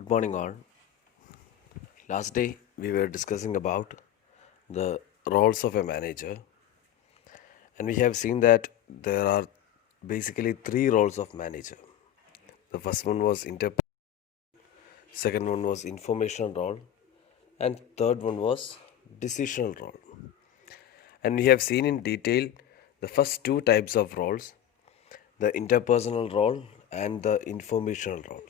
Good morning, all. Last day we were discussing about the roles of a manager, and we have seen that there are basically three roles of manager. The first one was second one was informational role, and third one was decisional role. And we have seen in detail the first two types of roles, the interpersonal role and the informational role.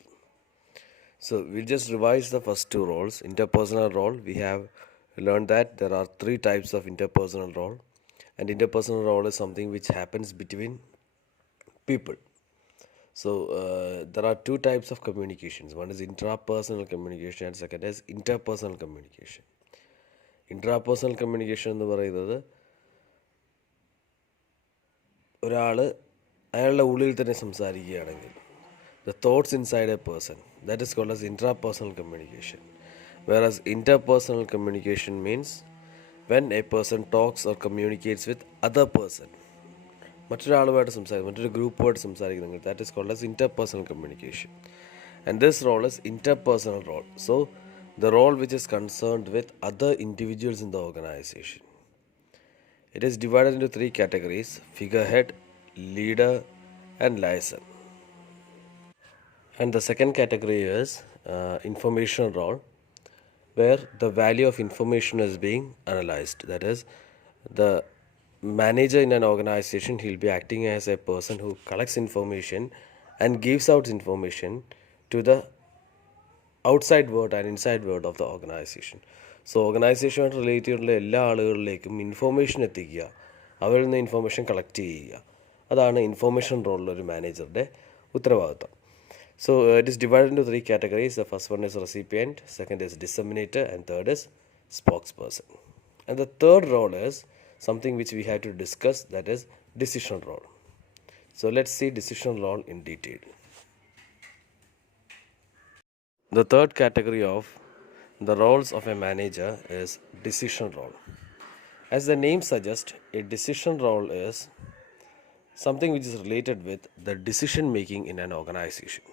So we'll just revise the first two roles. Interpersonal role, we have learned that there are three types of interpersonal role, and interpersonal role is something which happens between people. So there are two types of communications. One is intrapersonal communication and second is interpersonal communication. Intrapersonal communication എന്ന് പറയുന്നത് ഒരാൾ അയാളുടെ ഉള്ളിൽ തന്നെ സംസാരിക്കുകയാണെങ്കിൽ the thoughts inside a person, that is called as intrapersonal communication. Whereas interpersonal communication means when a person talks or communicates with other person, മറ്റൊരാളുമായിട്ട് സംസാരിക്കും, മറ്റൊരു ഗ്രൂപ്പുമായിട്ട് സംസാരിക്കുന്നെങ്കിൽ that is called as interpersonal communication. And this role is interpersonal role. So the role which is concerned with other individuals in the organization. It is divided into three categories: figurehead, leader and liaison. And the second category is information role, where the value of information is being analyzed. That is, the manager in an organization, he'll be acting as a person who collects information and gives out information to the outside world and inside world of the organization. So organization related എല്ലാ ആളുകളിലേക്കും information എത്തിക്കുക, അവരിൽ നിന്ന് information collect ചെയ്യുക, അതാണ് information റോളിലൊരു മാനേജറുടെ ഉത്തരവാദിത്വം. So it is divided into three categories. The first one is recipient, second is disseminator, and third is spokesperson. And the third role is something which we have to discuss, that is decision role. So let's see decision role in detail. The third category of the roles of a manager is decision role. As the name suggests, a decision role is something which is related with the decision making in an organization.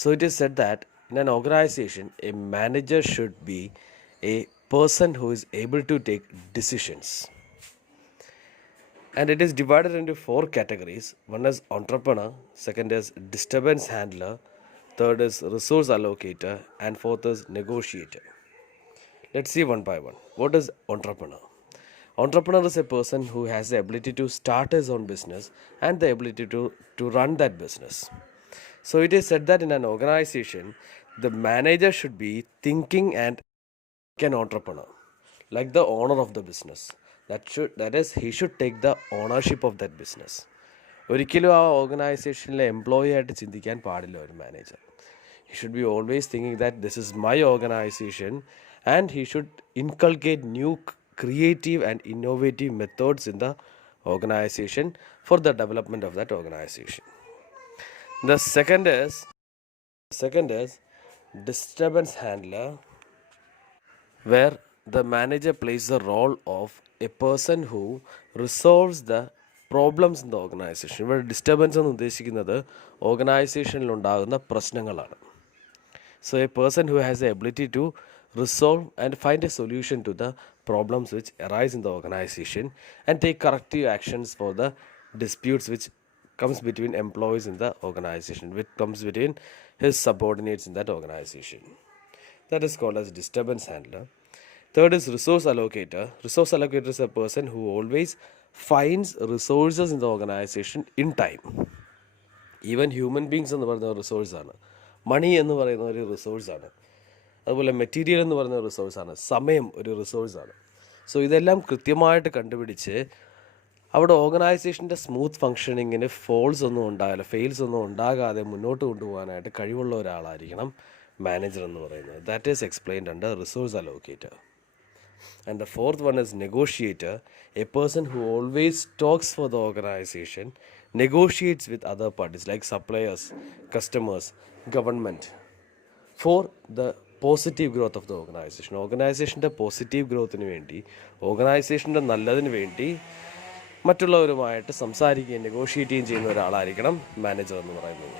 So it is said that in an organization, a manager should be a person who is able to take decisions. And it is divided into four categories. One is entrepreneur, second is disturbance handler, third is resource allocator, and fourth is negotiator. Let's see one by one. What is entrepreneur? Entrepreneur is a person who has the ability to start his own business and the ability to run that business. So it is said that in an organization, the manager should be thinking and an entrepreneur, like the owner of the business. That is, he should take the ownership of that business. ഒരിക്കലും ആ ഓർഗനൈസേഷനിലെ employee ആയിട്ട് ചിന്തിക്കാൻ പാടില്ല ഒരു manager. He should be always thinking that this is my organization, and he should inculcate new creative and innovative methods in the organization for the development of that organization. The second is disturbance handler, where the manager plays the role of a person who resolves the problems in the organization. ഇവിടെ disturbance എന്ന് ഉദ്ദേശിക്കുന്നത് ഓർഗനൈസേഷനിൽ ഉണ്ടാകുന്ന പ്രശ്നങ്ങളാണ്. So a person who has the ability to resolve and find a solution to the problems which arise in the organization and take corrective actions for the disputes which comes between employees in the organization, which comes between his subordinates in that organization. That is called as disturbance handler. Third is resource allocator. Resource allocator is a person who always finds resources in the organization in time. Even human beings എന്ന് പറയുന്ന ഒരു റിസോഴ്സാണ്, മണി എന്ന് പറയുന്ന ഒരു റിസോഴ്സാണ്, അതുപോലെ material എന്ന് പറയുന്ന ഒരു റിസോഴ്സാണ്, സമയം ഒരു റിസോഴ്സാണ്. സോ ഇതെല്ലാം കൃത്യമായിട്ട് കണ്ടുപിടിച്ച് അവിടെ ഓർഗനൈസേഷൻ്റെ സ്മൂത്ത് ഫങ്ഷനിങ്ങിന് ഫെയിൽസ് ഒന്നും ഉണ്ടാകാതെ മുന്നോട്ട് കൊണ്ടുപോകാനായിട്ട് കഴിവുള്ള ഒരാളായിരിക്കണം മാനേജർ എന്ന് പറയുന്നത്. That is explained under resource allocator. And the fourth one is negotiator, a person who always talks for the organization, negotiates with other parties like suppliers, customers, government, for the positive growth of the organisation. ഓർഗനൈസേഷൻ്റെ positive ഗ്രോത്തിന് വേണ്ടി, ഓർഗനൈസേഷൻ്റെ നല്ലതിന് വേണ്ടി മറ്റുള്ളവരുമായിട്ട് സംസാരിക്കുകയും negotiate ചെയ്യുന്ന ഒരാളായിരിക്കണം manager എന്ന് പറയുന്നത്.